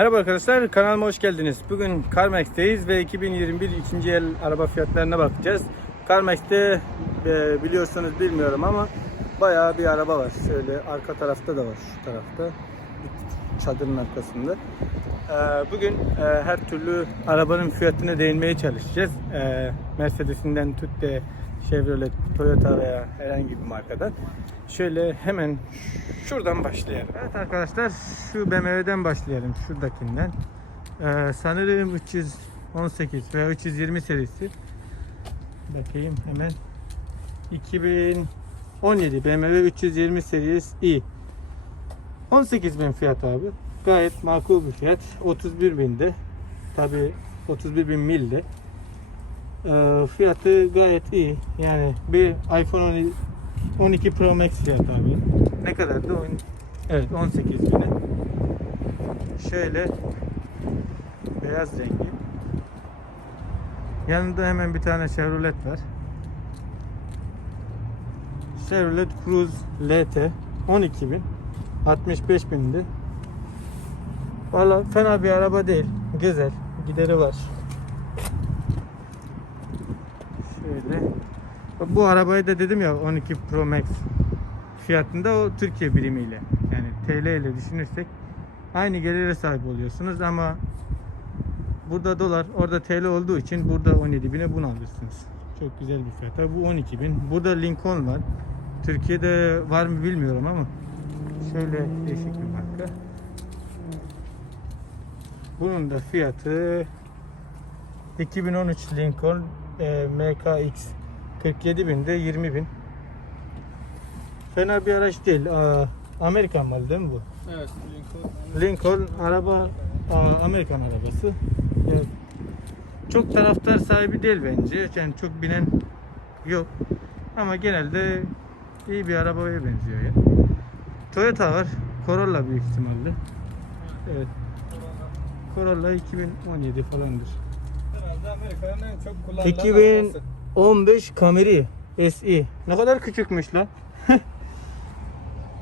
Merhaba arkadaşlar, kanalıma hoş geldiniz. Bugün CarMax'teyiz ve 2021 ikinci el araba fiyatlarına bakacağız. CarMax'te e, biliyorsunuz bilmiyorum ama bayağı bir araba var. Şöyle arka tarafta da var, şu tarafta. Çadırın arkasında. E, Bugün e, her türlü arabanın fiyatına değinmeye çalışacağız. E, Mercedes'inden tut de Chevrolet, Toyota veya herhangi bir markadan. Şöyle hemen şuradan başlayalım. Evet arkadaşlar şu BMW'den başlayalım şuradakinden. Ee, sanırım 318 veya 320 serisi. Bakayım hemen. 2017 BMW 320 serisi i. 18 bin fiyat abi. Gayet makul bir fiyat. 31 binde. Tabi 31 bin milde. Ee, fiyatı gayet iyi. Yani bir iPhone 12 12 Pro Max fiyat abi. Ne kadardı? On- Evet 18 bine. Şöyle beyaz rengi. Yanında hemen bir tane Chevrolet var. Chevrolet Cruze LT 12 bin 65 bindi. Valla fena bir araba değil. Güzel. Gideri var. Şöyle. Bu arabayı da dedim ya 12 Pro Max fiyatında o Türkiye birimiyle. Yani TL ile düşünürsek aynı gelire sahip oluyorsunuz ama burada dolar orada TL olduğu için burada 17 bine bunu alırsınız. Çok güzel bir fiyat. Tabii bu 12 bin. Burada Lincoln var. Türkiye'de var mı bilmiyorum ama şöyle değişik bir marka. Bunun da fiyatı 2013 Lincoln e, MKX 47 binde 20 bin. Fena bir araç değil. Aa, Amerikan malı değil mi bu? Evet, Lincoln. Lincoln araba aa, Amerikan arabası. Evet. Çok taraftar sahibi değil bence. Yani çok binen yok. Ama genelde iyi bir arabaya benziyor ya. Toyota var. Corolla büyük ihtimalle. Evet. Corolla 2017 falandır. Herhalde Amerika'nın en çok kullanılan 2000 arabası. 15 Camry SI. Ne kadar küçükmüş lan.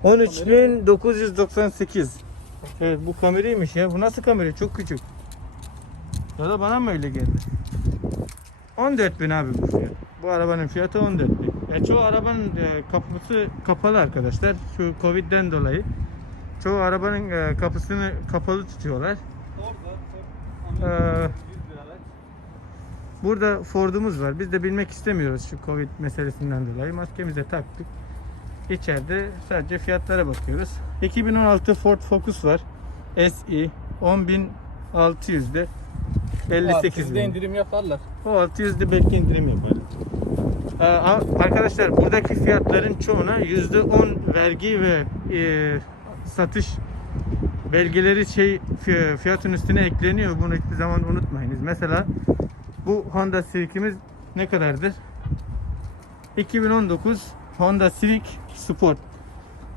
13998. Evet bu Camry'ymiş ya. Bu nasıl Camry? Çok küçük. Ya da bana mı öyle geldi? 14 bin abi bu fiyat. Bu arabanın fiyatı 14 bin. Ya çoğu arabanın e, kapısı kapalı arkadaşlar. Şu Covid'den dolayı. Çoğu arabanın e, kapısını kapalı tutuyorlar. Orada çok Ee, Amerika'nın 100 bir araç. Burada Ford'umuz var. Biz de bilmek istemiyoruz şu Covid meselesinden dolayı. Maskemize taktık. İçeride sadece fiyatlara bakıyoruz. 2016 Ford Focus var. SI 10.600'de 58 Sizde bin. indirim yaparlar. O 600'de belki indirim yaparız. Ee, arkadaşlar buradaki fiyatların çoğuna %10 vergi ve e, satış belgeleri şey fi- fiyatın üstüne ekleniyor. Bunu hiçbir zaman unutmayınız. Mesela bu Honda Civic'imiz ne kadardır? 2019 Honda Civic Sport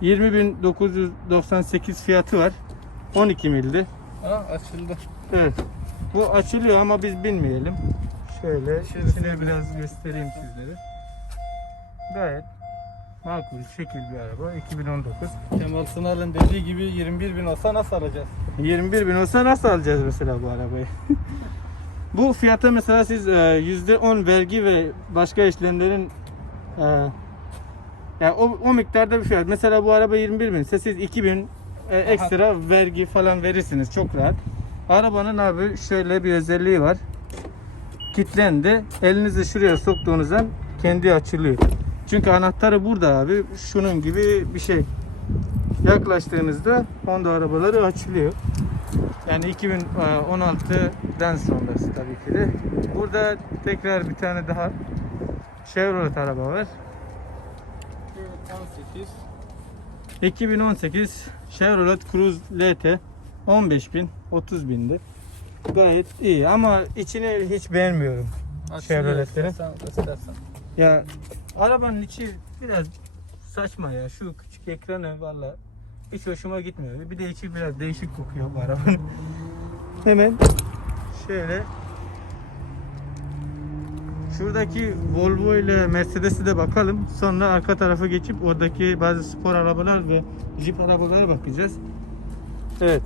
20.998 fiyatı var. 12 mildi. Ha açıldı. Evet. Bu açılıyor ama biz bilmeyelim. Şöyle İçerisine içine biraz göstereyim sizlere. Gayet makul, şekil bir araba. 2019. Kemal Sunal'ın dediği gibi 21 bin olsa nasıl alacağız? 21 bin olsa nasıl alacağız mesela bu arabayı? bu fiyata mesela siz e, %10 vergi ve başka işlemlerin e, yani o, o miktarda bir fiyat. Mesela bu araba 21 bin ise siz 2000 e, ekstra vergi falan verirsiniz çok rahat. Arabanın abi şöyle bir özelliği var. Kilitlendi. Elinizi şuraya soktuğunuz an kendi açılıyor. Çünkü anahtarı burada abi. Şunun gibi bir şey. Yaklaştığınızda Honda arabaları açılıyor. Yani 2016'dan sonrası tabii ki de. Burada tekrar bir tane daha Chevrolet araba var. 18. 2018 Chevrolet Cruze LT 15 bin 30 bindi. Gayet iyi ama içini hiç beğenmiyorum. Chevrolet'lerin. Ya arabanın içi biraz saçma ya. Şu küçük ekranı valla hiç hoşuma gitmiyor. Bir de içi biraz değişik kokuyor bu arabanın. Hemen şöyle Şuradaki Volvo ile Mercedes'e de bakalım. Sonra arka tarafa geçip oradaki bazı spor arabalar ve Jeep arabalara bakacağız. Evet.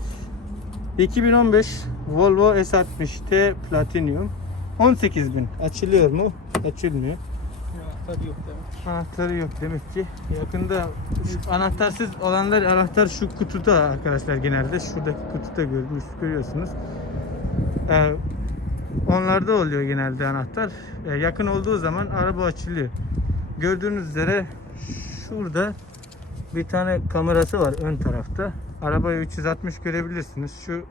2015 Volvo S60T Platinum 18.000 açılıyor mu? Açılmıyor. Anahtar yok demek. Anahtarı yok demek ki. Yakında anahtarsız olanlar anahtar şu kutuda arkadaşlar genelde. Şuradaki kutuda görmüş, görüyorsunuz. Ee, onlarda oluyor genelde anahtar. Ee, yakın olduğu zaman araba açılıyor. Gördüğünüz üzere şurada bir tane kamerası var ön tarafta. Arabayı 360 görebilirsiniz. Şu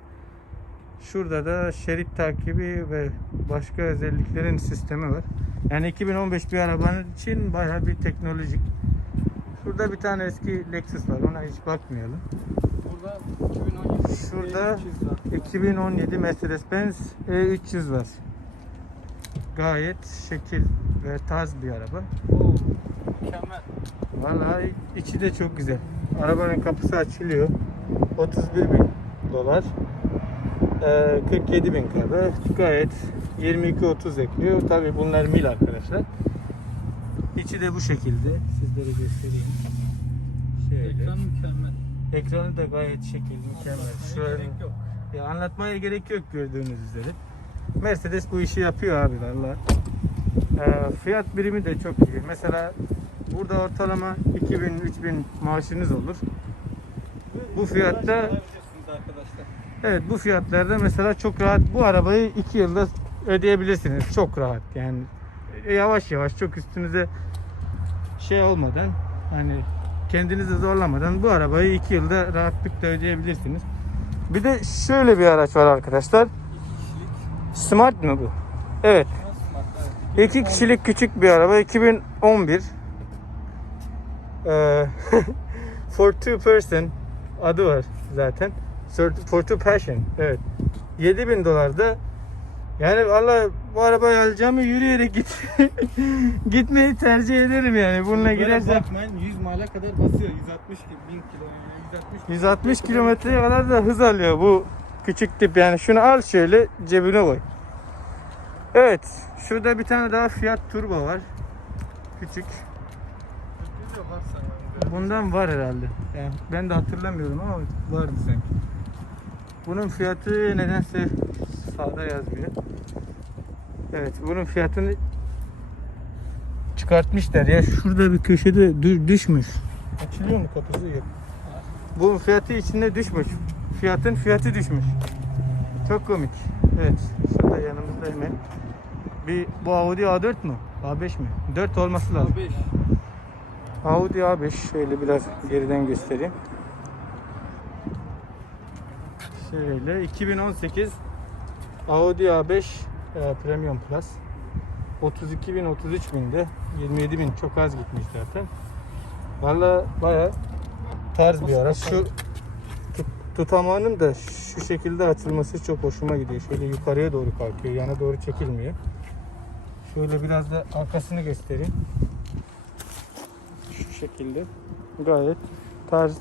Şurada da şerit takibi ve başka özelliklerin sistemi var. Yani 2015 bir arabanın için bayağı bir teknolojik. Şurada bir tane eski Lexus var. Ona hiç bakmayalım. Burada 2017 Şurada 300 var. 2017 Mercedes-Benz E300 var. Gayet şekil ve tarz bir araba. Oo, mükemmel. Vallahi içi de çok güzel. Arabanın kapısı açılıyor. 31 bin dolar. Ee, 47 bin kadar. Gayet 22-30 ekliyor. Tabi bunlar mil arkadaşlar. İçi de bu şekilde. Sizlere göstereyim. Şöyle. Ekran mükemmel. Ekranı da gayet şekil, mükemmel. Şöyle. gerek yok. Ya anlatmaya gerek yok gördüğünüz üzere. Mercedes bu işi yapıyor abi valla. Ee, fiyat birimi de çok iyi. Mesela burada ortalama 2000-3000 maaşınız olur. Bu fiyatta. Evet bu fiyatlarda mesela çok rahat bu arabayı 2 yılda ödeyebilirsiniz. Çok rahat yani e, yavaş yavaş çok üstünüze şey olmadan hani kendinizi zorlamadan bu arabayı 2 yılda rahatlıkla ödeyebilirsiniz. Bir de şöyle bir araç var arkadaşlar. İki. Smart mı bu? Evet. 2 kişilik küçük bir araba 2011. Ee, for two person adı var zaten. For- For two passion. Evet. 7000 dolarda yani valla bu arabayı alacağımı yürüyerek git gitmeyi tercih ederim yani. Bununla Böyle gidersem bakmayın 100 mile kadar basıyor. 160 ki 1000 kilo. 160 160 kilometreye kadar da hız alıyor bu küçük tip yani şunu al şöyle cebine koy. Evet şurada bir tane daha Fiat Turbo var. Küçük. Bundan var herhalde. Yani ben de hatırlamıyorum ama vardı sanki. Bunun fiyatı nedense sağda yazmıyor. Evet bunun fiyatını çıkartmışlar ya şurada bir köşede dü- düşmüş. Açılıyor mu kapısı yok. Bunun fiyatı içinde düşmüş. Fiyatın fiyatı düşmüş. Çok komik. Evet şurada yanımızda hemen. Bir bu Audi A4 mu? A5 mi? 4 olması lazım. 5. Audi A5 şöyle biraz geriden göstereyim. Şöyle 2018 Audi A5 e, Premium Plus 32 bin 33 binde 27 bin çok az gitmiş zaten. Valla baya tarz bir araç. Şu tut, tutamağının da şu şekilde açılması çok hoşuma gidiyor. Şöyle yukarıya doğru kalkıyor. Yana doğru çekilmiyor. Şöyle biraz da arkasını göstereyim şu şekilde gayet tarz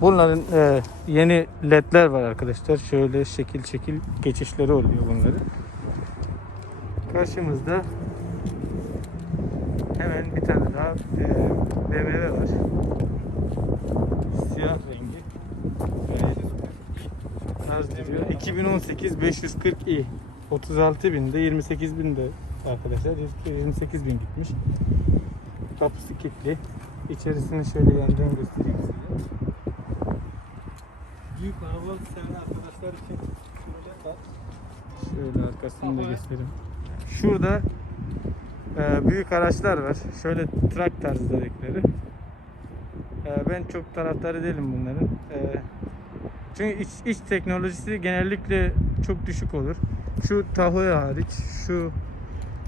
bunların e, yeni ledler var arkadaşlar. Şöyle şekil şekil geçişleri oluyor bunların. Karşımızda hemen bir tane daha e, BMW var. Siyah rengi. Tarz duruyor 2018 540i 36 binde 28 binde arkadaşlar. 28 bin gitmiş. Kapısı kilitli. İçerisini şöyle yandan göstereyim size. Büyük arabalı seven arkadaşlar için şöyle bak. Şöyle arkasını da göstereyim. Şurada e, büyük araçlar var. Şöyle trak tarzdakileri. E, ben çok taraftarı değilim bunların. E, çünkü iç, iç teknolojisi genellikle çok düşük olur. Şu Tahoe hariç, şu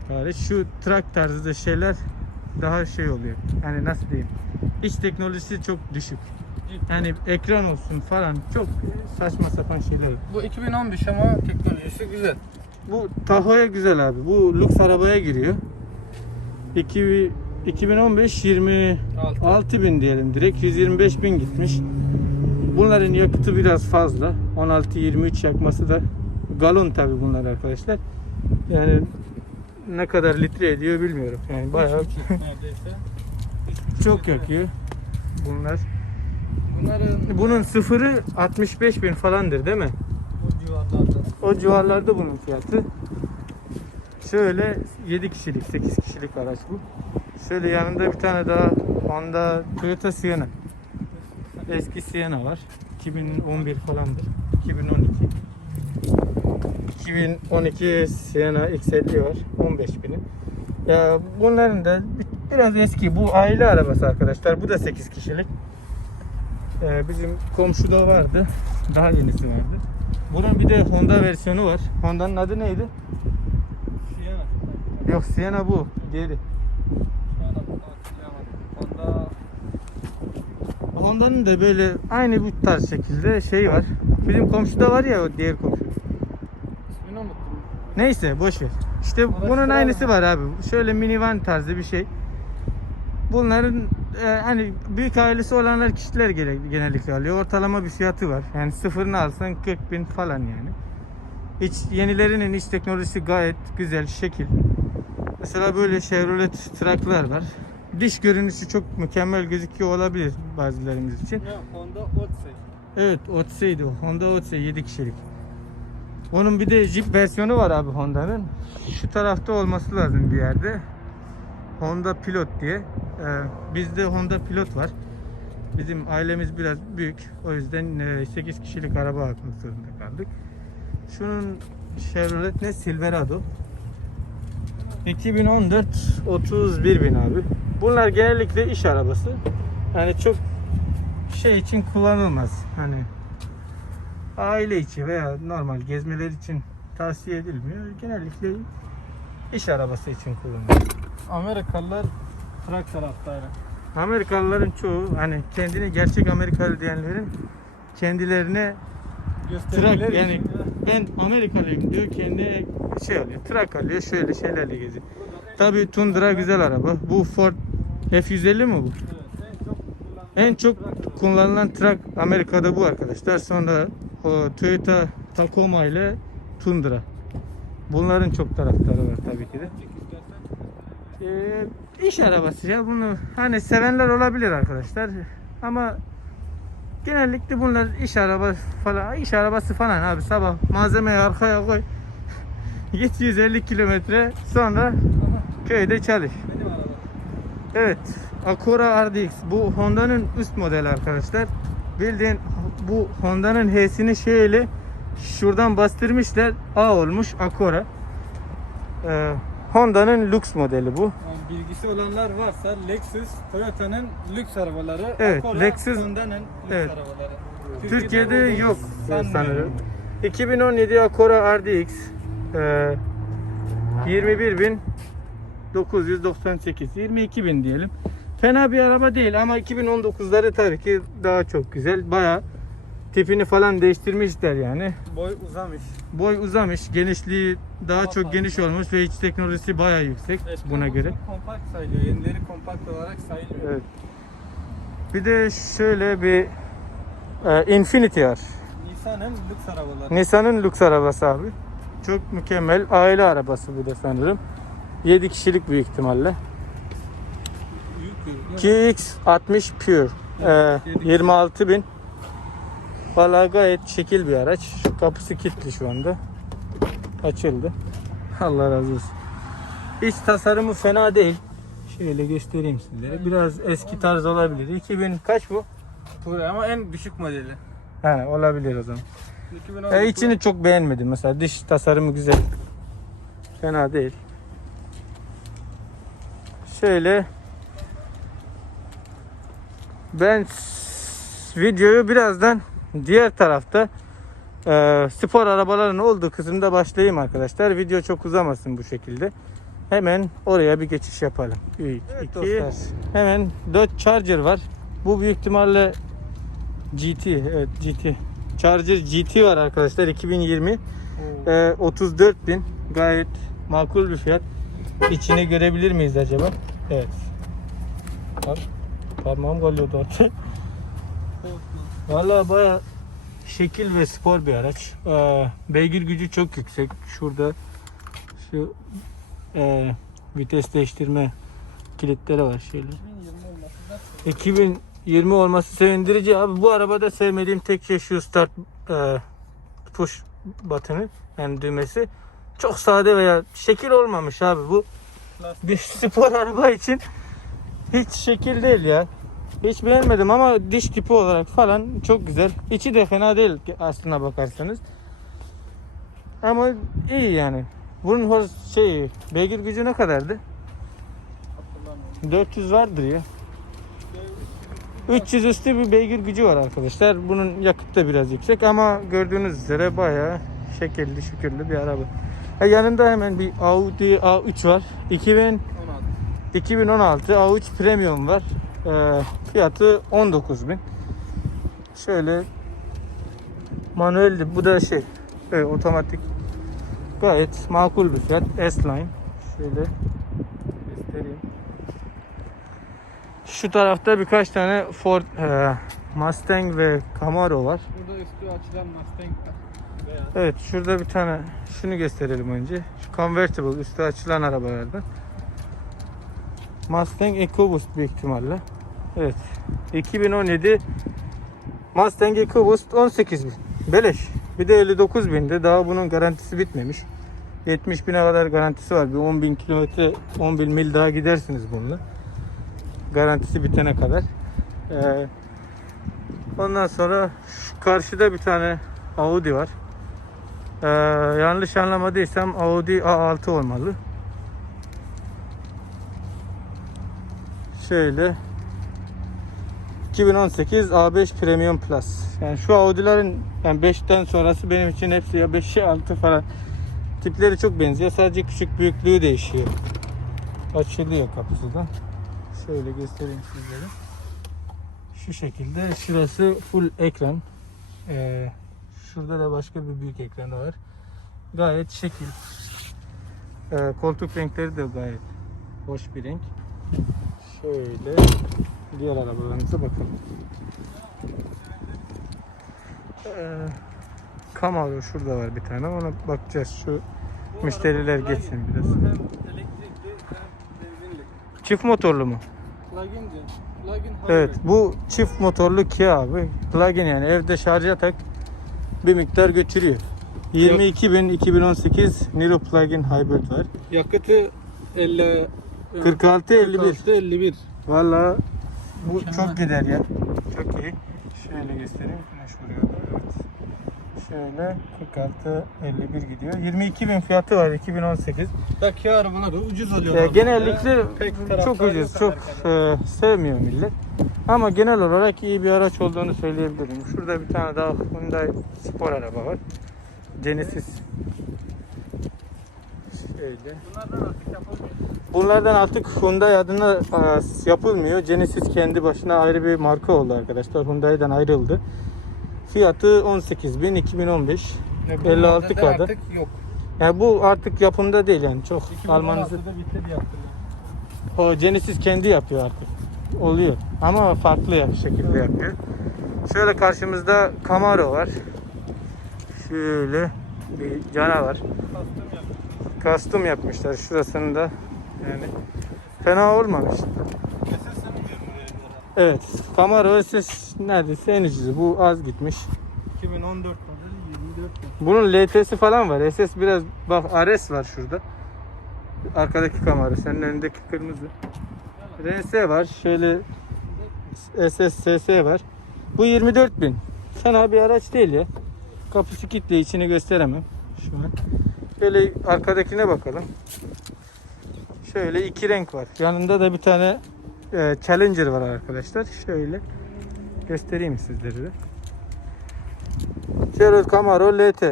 hariç, şu trak tarzı şeyler daha şey oluyor. Yani nasıl diyeyim? İç teknolojisi çok düşük. Yani ekran olsun falan çok saçma sapan şeyler. Bu 2015 ama teknolojisi güzel. Bu Tahoe güzel abi. Bu lüks arabaya giriyor. 2 2015 26 bin diyelim direkt 125 bin gitmiş. Bunların yakıtı biraz fazla. 16-23 yakması da galon tabi bunlar arkadaşlar. Yani ne kadar litre ediyor bilmiyorum. Yani bayağı çok yakıyor bunlar. Bunların Bunun sıfırı 65 bin falandır değil mi? O civarlarda bunun fiyatı. Şöyle 7 kişilik, 8 kişilik araç bu. Şöyle yanında bir tane daha Honda Toyota Sienna. Eski Sienna var. 2011 falandır. 2012. 2012 Sienna X50 var. 15 bini. Ya bunların da bi- biraz eski. Bu aile arabası arkadaşlar. Bu da 8 kişilik. Ee, bizim komşuda vardı. Daha yenisi vardı. Bunun bir de Honda versiyonu var. Honda'nın adı neydi? Siyana. Yok Sienna bu. Diğeri. Honda Honda'nın da böyle aynı bu tarz şekilde şey var. Bizim komşuda var ya o diğer komşu. ismini unuttum. Neyse boş ver. İşte bunun Araştıralım. aynısı var abi. Şöyle minivan tarzı bir şey. Bunların e, hani büyük ailesi olanlar kişiler gene- genellikle alıyor. Ortalama bir fiyatı var. Yani sıfırını alsan 40 bin falan yani. İç, yenilerinin iç teknolojisi gayet güzel, şekil. Mesela böyle Chevrolet traklar var. Dış görünüşü çok mükemmel gözüküyor olabilir bazılarımız için. Ya Honda Odyssey. Evet Odyssey'di o. Honda Odyssey 7 kişilik. Onun bir de Jeep versiyonu var abi Honda'nın. Şu tarafta olması lazım bir yerde. Honda Pilot diye. Ee, bizde Honda Pilot var. Bizim ailemiz biraz büyük. O yüzden e, 8 kişilik araba almak zorunda kaldık. Şunun Chevrolet ne? Silverado. 2014 31 bin abi. Bunlar genellikle iş arabası. Yani çok şey için kullanılmaz. Hani aile içi veya normal gezmeler için tavsiye edilmiyor. Genellikle iş arabası için kullanılıyor. Amerikalılar trak taraftaydı. Amerikalıların çoğu hani kendini gerçek Amerikalı diyenlerin kendilerine trak yani için. ben Amerikalıyım diyor kendi şey alıyor trak alıyor şöyle şeylerle geziyor. Tabi Tundra güzel araba. Bu Ford F150 mi bu? Evet, en çok kullanılan En çok trak kullanılan trak Amerika'da bu arkadaşlar. Sonra Toyota Tacoma ile Tundra. Bunların çok taraftarı var tabii ki de. Ee, iş arabası ya bunu hani sevenler olabilir arkadaşlar. Ama genellikle bunlar iş araba falan iş arabası falan abi sabah malzemeyi arkaya koy. Git 150 kilometre sonra köyde çalış. Evet. Acura RDX. Bu Honda'nın üst modeli arkadaşlar. Bildiğin bu Honda'nın H'sini şöyle şuradan bastırmışlar. A olmuş Acura. Ee, Honda'nın lüks modeli bu. Yani bilgisi olanlar varsa Lexus, Toyota'nın lüks arabaları, Evet, Acura, Lexus- Honda'nın lüks evet. arabaları. Türkiye'de olduğunu yok sanmıyorum. sanırım. 2017 Acura RDX ee, 21.998 22.000 diyelim. Fena bir araba değil ama 2019'ları tabii ki daha çok güzel. Baya tipini falan değiştirmişler yani. Boy uzamış. Boy uzamış, genişliği daha Daha çok fazla. geniş olmuş ve iç teknolojisi baya yüksek Eskiden buna göre. Kompakt sayılıyor. Yenileri kompakt olarak sayılmıyor. Evet. Bir de şöyle bir e, Infinity var. Nissan'ın lüks arabaları. Nissan'ın lüks arabası abi. Çok mükemmel. Aile arabası bu da sanırım. 7 kişilik büyük ihtimalle. Büyük görünüyor. QX60 Pure. Ee, Evet, 26 bin. Vallahi gayet şekil bir araç. Kapısı kilitli şu anda. Açıldı. Allah razı olsun. İç tasarımı fena değil. Şöyle göstereyim sizlere. Biraz eski tarz olabilir. 2000 kaç bu? Bu ama en düşük modeli. He olabilir o zaman. 2016 E, içini çok beğenmedim. Mesela dış tasarımı güzel. Fena değil. Şöyle ben videoyu birazdan diğer tarafta e, spor arabaların olduğu kısımda başlayayım arkadaşlar. Video çok uzamasın bu şekilde. Hemen oraya bir geçiş yapalım. 3, Evet 2, dostlar. hemen 4 Charger var. Bu büyük ihtimalle GT, evet GT. Charger GT var arkadaşlar 2020. Oo. Ee, 34 bin gayet makul bir fiyat. İçini görebilir miyiz acaba? Evet. Parmağım kalıyordu orada. Vallahi baya şekil ve spor bir araç. Ee, beygir gücü çok yüksek. Şurada şu e, vites değiştirme kilitleri var şöyle. 2020 olması da 2020 olması sevindirici abi. Bu arabada sevmediğim tek şey şu start e, push batını yani düğmesi çok sade veya şekil olmamış abi bu bir spor araba için hiç şekil değil ya. Hiç beğenmedim ama diş tipi olarak falan çok güzel. İçi de fena değil aslına bakarsanız. Ama iyi yani. Bunun hor- şey beygir gücü ne kadardı? Hatırlamıyorum. 400 vardır ya. 300 üstü bir beygir gücü var arkadaşlar. Bunun yakıt da biraz yüksek ama gördüğünüz üzere bayağı şekilli şükürlü bir araba. Ha, yanında hemen bir Audi A3 var. 2000 16. 2016 A3 Premium var. Ee, fiyatı 19.000. Şöyle manueldi. Bu da şey evet, otomatik. Gayet makul bir fiyat. S-Line. Şöyle göstereyim. Şu tarafta birkaç tane Ford e, Mustang ve Camaro var. Burada üstü açılan Mustang var. Beyaz. Evet şurada bir tane şunu gösterelim önce. Şu convertible üstü açılan arabalardan. Mustang EcoBoost büyük ihtimalle. Evet. 2017 Mustang EcoBoost 18 bin. Beleş. Bir de 59 binde. Daha bunun garantisi bitmemiş. 70 bine kadar garantisi var. Bir 10 bin kilometre 10 bin mil daha gidersiniz bununla. Garantisi bitene kadar. Ee, ondan sonra şu karşıda bir tane Audi var. Ee, yanlış anlamadıysam Audi A6 olmalı. Şöyle 2018 A5 Premium Plus. Yani şu Audi'lerin yani 5'ten sonrası benim için hepsi ya 5 ya 6 falan. Tipleri çok benziyor. Sadece küçük büyüklüğü değişiyor. Açılıyor kapısı da. Şöyle göstereyim sizlere. Şu şekilde. Şurası full ekran. Ee, Şurada da başka bir büyük ekranı var. Gayet şekil. Ee, koltuk renkleri de gayet hoş bir renk. Şöyle diğer arabalarımıza bakalım. Ee, Camaro şurada var bir tane. Ona bakacağız. Şu Bu Müşteriler geçsin biraz. Bu Hem elektrikli hem benzinli. çift motorlu mu? Plug-in diyor. Plug-in hybrid. Evet bu çift motorlu Kia abi. Plug-in yani evde şarja tak bir miktar götürüyor. 22.000 2018 Niro Plug-in Hybrid var. Yakıtı 50 46 51. 46, 51. Valla bu Mükemmel. çok gider ya. Çok iyi. Şöyle göstereyim. Güneş vuruyordu. Evet. Şöyle 46 51 gidiyor. 22 bin fiyatı var 2018. Daki arabalar ucuz oluyor. Ya genellikle çok ucuz, çok e, sevmiyor millet. Ama genel olarak iyi bir araç olduğunu söyleyebilirim. Şurada bir tane daha Hyundai spor araba var. Genesis. Şöyle. Bunlardan artık yapılmıyor. Bunlardan artık Hyundai adına e, yapılmıyor. Genesis kendi başına ayrı bir marka oldu arkadaşlar. Hyundai'den ayrıldı. Fiyatı 18.000 2015. Ve 56 bunlarda kadar. Artık yok. Yani bu artık yapımda değil yani çok 2016'da almanızı. O Genesis kendi yapıyor artık. Oluyor. Ama farklı ya- şekilde yapıyor. Şöyle karşımızda Camaro var. Şöyle bir canavar. Kastım yapmışlar şurasını da. Yani fena olmamış. Evet. Camaro SS neredeyse en ucuzu. Bu az gitmiş. 2014 modeli 24 bin. Bunun LT'si falan var. SS biraz bak RS var şurada. Arkadaki Camaro. Senin önündeki kırmızı. RS var. Şöyle SS SS var. Bu 24 bin. Fena bir araç değil ya. Kapısı kilitli içini gösteremem şu an. Şöyle arkadakine bakalım. Şöyle iki renk var. Yanında da bir tane e, Challenger var arkadaşlar. Şöyle göstereyim sizlere de. Chevrolet Camaro LT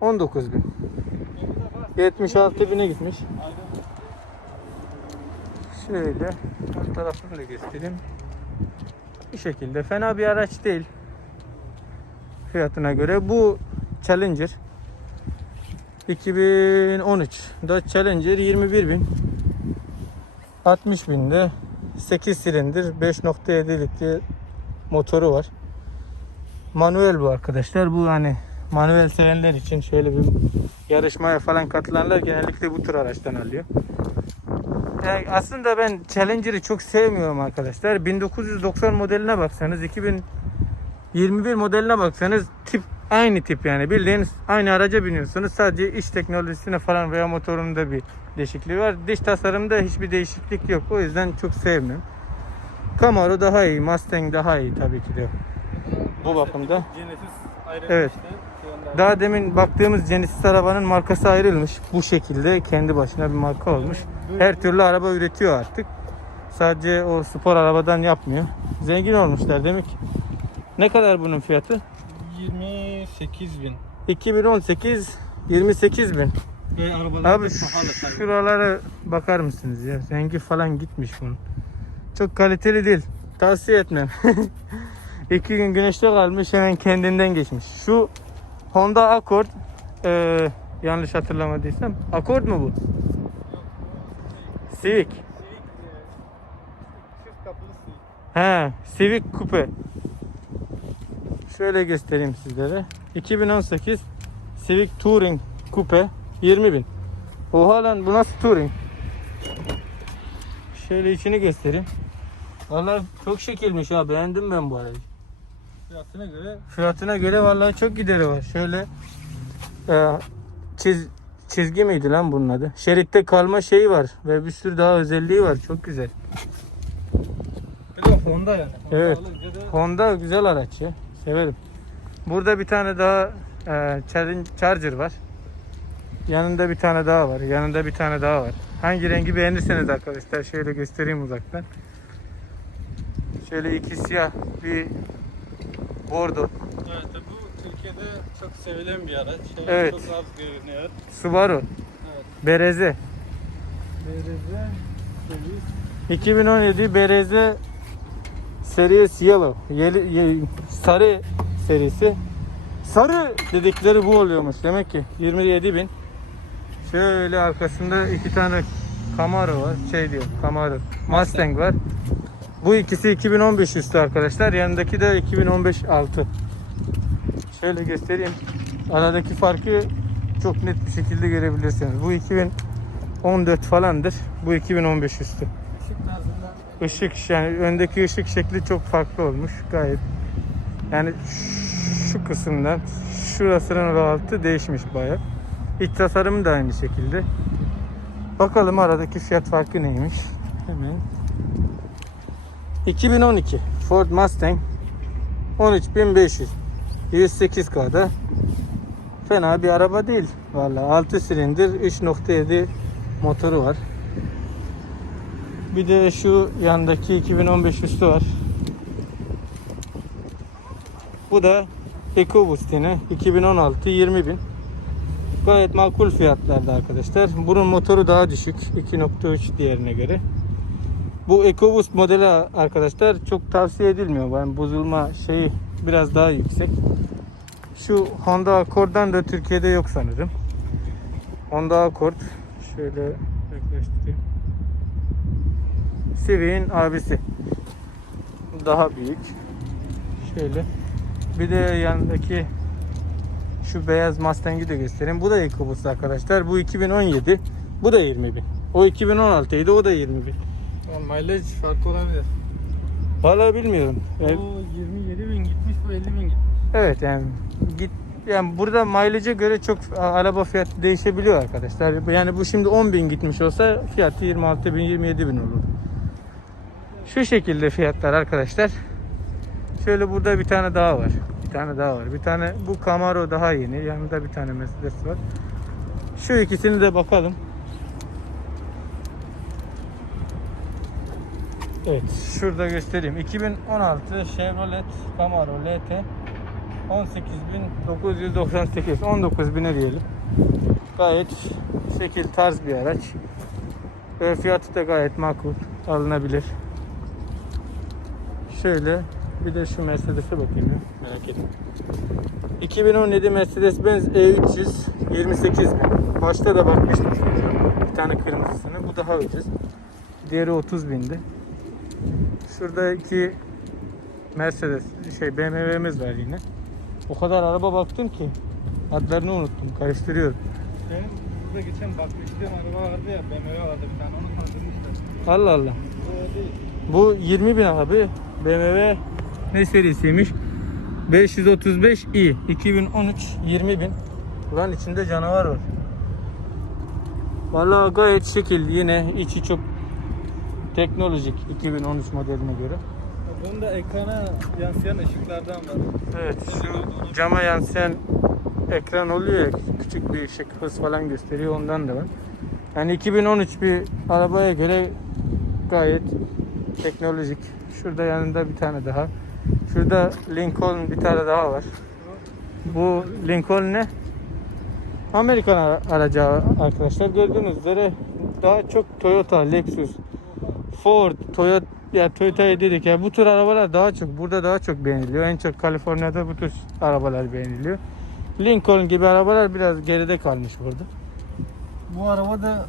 19 bin. 76 bine gitmiş. Şöyle ön tarafını da göstereyim. Bir şekilde fena bir araç değil. Fiyatına göre bu Challenger 2013 Dodge Challenger 21 bin 60 binde 8 silindir 5.7'lik bir motoru var. Manuel bu arkadaşlar. Bu hani manuel sevenler için şöyle bir yarışmaya falan katılanlar genellikle bu tür araçtan alıyor. Yani aslında ben Challenger'ı çok sevmiyorum arkadaşlar. 1990 modeline baksanız 2021 modeline baksanız tip aynı tip yani bildiğiniz aynı araca biniyorsunuz. Sadece iç teknolojisine falan veya motorunda bir değişikliği var. Dış tasarımda hiçbir değişiklik yok. O yüzden çok sevmiyorum. Camaro daha iyi, Mustang daha iyi tabii ki de. Bu bakımda. Evet. Daha demin baktığımız Genesis arabanın markası ayrılmış. Bu şekilde kendi başına bir marka olmuş. Her türlü araba üretiyor artık. Sadece o spor arabadan yapmıyor. Zengin olmuşlar demek. Ne kadar bunun fiyatı? 28 bin. 2018 28 bin. Ve arabalar Abi pahalı şuralara bakar mısınız ya? Rengi falan gitmiş bunun. Çok kaliteli değil. Tavsiye etmem. İki gün güneşte kalmış hemen kendinden geçmiş. Şu Honda Accord eee, yanlış hatırlamadıysam Accord mu bu? Civic. Civic, e, kapılı Civic. He, Civic Coupe. Şöyle göstereyim sizlere. 2018 Civic Touring Coupe 20 bin. Oha lan bu nasıl Touring? Şöyle içini göstereyim. Vallahi çok şekilmiş ha beğendim ben bu aracı. Fiyatına göre Fiyatına göre vallahi çok gideri var. Şöyle e, çiz, çizgi miydi lan bunun adı? Şeritte kalma şeyi var ve bir sürü daha özelliği var. Çok güzel. bir de Honda yani. Honda Evet. alınca da Honda güzel araç ya. Severim. Burada bir tane daha e, Charger var. Yanında bir tane daha var. Yanında bir tane daha var. Hangi rengi beğenirseniz arkadaşlar şöyle göstereyim uzaktan. Şöyle iki siyah bir bordo. Evet bu Türkiye'de çok sevilen bir araç. Şey, Evet. Çok az görünüyor. Subaru. Evet. Bereze. Series 2017 Bereze Series Yellow. Yeli- ye- sarı serisi. Sarı dedikleri bu oluyormuş demek ki 27 bin. Şöyle arkasında iki tane Camaro var. Şey diyor Camaro. Mustang var. Bu ikisi 2015 üstü arkadaşlar. Yanındaki de 2015 altı. Şöyle göstereyim. Aradaki farkı çok net bir şekilde görebilirsiniz. Bu 2014 falandır. Bu 2015 üstü. Işık yani öndeki ışık şekli çok farklı olmuş gayet. Yani şu kısımdan şurasının rahatı değişmiş baya. İç tasarımı da aynı şekilde. Bakalım aradaki fiyat farkı neymiş. Hemen. 2012 Ford Mustang 13500 108K'da fena bir araba değil. Vallahi 6 silindir 3.7 motoru var. Bir de şu yandaki 2015 üstü var. Bu da EcoBoost yine 2016 20 bin. Gayet makul fiyatlarda arkadaşlar. Bunun motoru daha düşük 2.3 diğerine göre. Bu EcoBoost modeli arkadaşlar çok tavsiye edilmiyor. Yani bozulma şeyi biraz daha yüksek. Şu Honda Accord'dan da Türkiye'de yok sanırım. Honda Accord şöyle yaklaştırayım. Civic'in abisi. Daha büyük. Şöyle. Bir de yanındaki şu beyaz Mustang'i de göstereyim. Bu da EcoBoost arkadaşlar. Bu 2017. Bu da 20 bin. O 2016 idi. O da 20 bin. yani mileage farkı olabilir. Vallahi bilmiyorum. Yani- O 27 bin gitmiş bu 50 bin gitmiş. Evet yani git yani burada mileage'e göre çok araba fiyatı değişebiliyor arkadaşlar. Yani bu şimdi 10 bin gitmiş olsa fiyatı 26 bin 27 bin olur. Şu şekilde fiyatlar arkadaşlar. Şöyle burada bir tane daha var. Bir tane daha var. Bir tane bu Camaro daha yeni. Yanında bir tane Mercedes var. Şu ikisini de bakalım. Evet, şurada göstereyim. 2016 Chevrolet Camaro LT 18.998 19.000'e diyelim. Gayet şekil tarz bir araç. Ve fiyatı da gayet makul. Alınabilir. Şöyle bir de şu Mercedes'e bakayım ya. Merak etme. 2017 Mercedes-Benz E300 28 bin. Başta da bakmıştım. Bir tane kırmızısını. Bu daha ucuz. Diğeri 30 bindi. Şurada iki Mercedes şey BMW'miz var yine. O kadar araba baktım ki adlarını unuttum. Karıştırıyorum. Benim burada geçen bakmıştım araba vardı ya BMW vardı bir tane onu kaldırmışlar. Allah Allah. Bu 20 bin abi. BMW ne serisiymiş? 535i 2013 20 bin. Ulan içinde canavar var. Vallahi gayet şekil yine içi çok teknolojik 2013 modeline göre. Bunda ekrana yansıyan ışıklardan var. Evet şu cama yansıyan ekran oluyor ya küçük bir ışık hız falan gösteriyor ondan da var. Yani 2013 bir arabaya göre gayet teknolojik. Şurada yanında bir tane daha. Şurada Lincoln bir tane daha var. Bu Lincoln ne? Amerikan ara- aracı arkadaşlar. Gördüğünüz üzere daha çok Toyota, Lexus, Ford, Toyota ya Toyota'ya dedik ya bu tür arabalar daha çok burada daha çok beğeniliyor. En çok Kaliforniya'da bu tür arabalar beğeniliyor. Lincoln gibi arabalar biraz geride kalmış burada. Bu arabada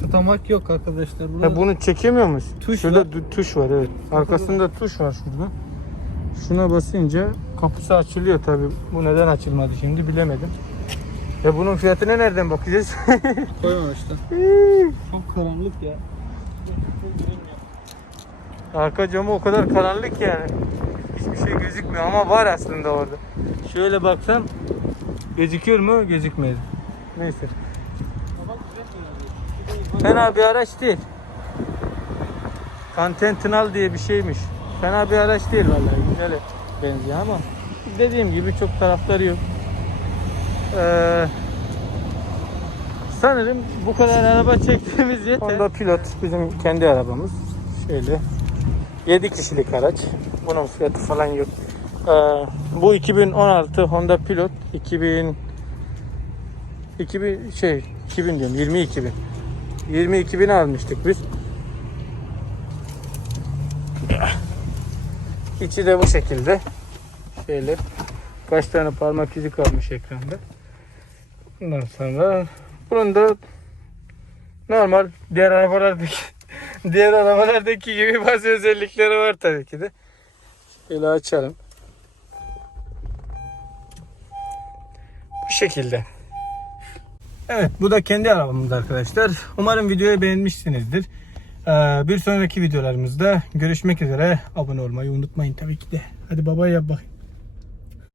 tutamak yok arkadaşlar. Burada Ha, bunu çekemiyor musun? Tuş Şurada var. du- tuş var evet. Arkasında tuş var şurada. Şuna basınca kapısı açılıyor tabi. Bu neden açılmadı şimdi bilemedim. Ya bunun fiyatına nereden bakacağız? koymamışlar. Çok karanlık ya. Arka camı o kadar karanlık yani. Hiçbir şey gözükmüyor ama var aslında orada. Şöyle baksam gözüküyor mu? Gözükmüyor. Neyse. Fena bir araç değil. Continental diye bir şeymiş. Fena bir araç değil vallahi. Güzel benziyor ama dediğim gibi çok taraftarı yok. Ee, sanırım bu kadar araba çektiğimiz yeter. Honda Pilot bizim kendi arabamız. Şöyle 7 kişilik araç. Bunun fiyatı falan yok. Ee, bu 2016 Honda Pilot 2000 2000 şey 2000 diyorum 22 bin. 22 bin almıştık biz. İçi de bu şekilde. Şöyle kaç tane parmak izi kalmış ekranda. Bundan sonra bunun da normal diğer arabalardaki diğer arabalardaki gibi bazı özellikleri var tabii ki de. Şöyle açalım. Bu şekilde. Evet bu da kendi arabamız arkadaşlar. Umarım videoyu beğenmişsinizdir. Ee, bir sonraki videolarımızda görüşmek üzere. Abone olmayı unutmayın tabii ki de. Hadi baba yap bakayım.